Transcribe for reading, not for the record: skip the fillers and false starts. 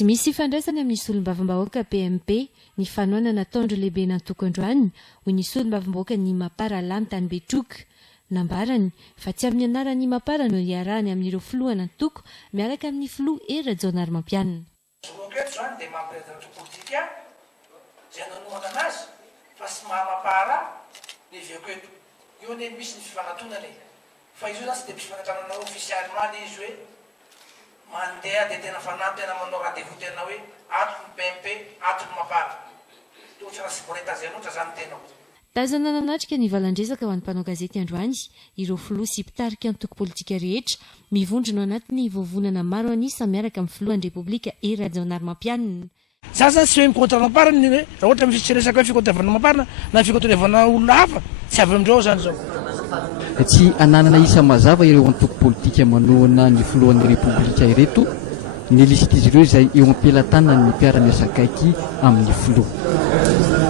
tsy misy ifandraisana amin'ny solom-bavambahoaka PMP ny fanoana nataondro lehibe nantoko androany hoy ny solom-bavambahoaka ny Mapara Lamy tany Betroka nambarany fa tsy amin'ny anarany Mapara no iarahany amin'ireo filoha nantoko miaraka amin'ny filoha Rajaona Armampianina. Eto zany dia mampirehetra politika zay nanoana anazy fa sy mahamapara ny viako eto io ne misy ny fifangatonany fa izy io zany tsy dia misy fifangatonana ofisialement izy hoe mandeha dia tena fanampy tena manao rendez-vous tena hoe ato ny PMP ato ny Mapara totra sy boreta zay anoatra zany tenao. Tazana nanatrika ny valandresaka ho an'ny mpanao gazety androany ireo filoha sy mpitarika antoko politika rehetra mivondrona anatiny voavonana maro anisa miaraka amin'ny filohan'ny Repoblika Rajaona Armampianina. Za zany tsy hoe mikontana Maparana ny hoe raha ohatra misy resaka hoe fikontavana Maparana na fikontavana olona hafa tsy avy amindreo zany zao. Tsy ananana isa mazava ireo antoko politika manoana ny filohan'ny Repoblika ireto ny lisitizy ireo izay eo am-pelantanany ny mpiara-miasa akaiky amin'ny filoha.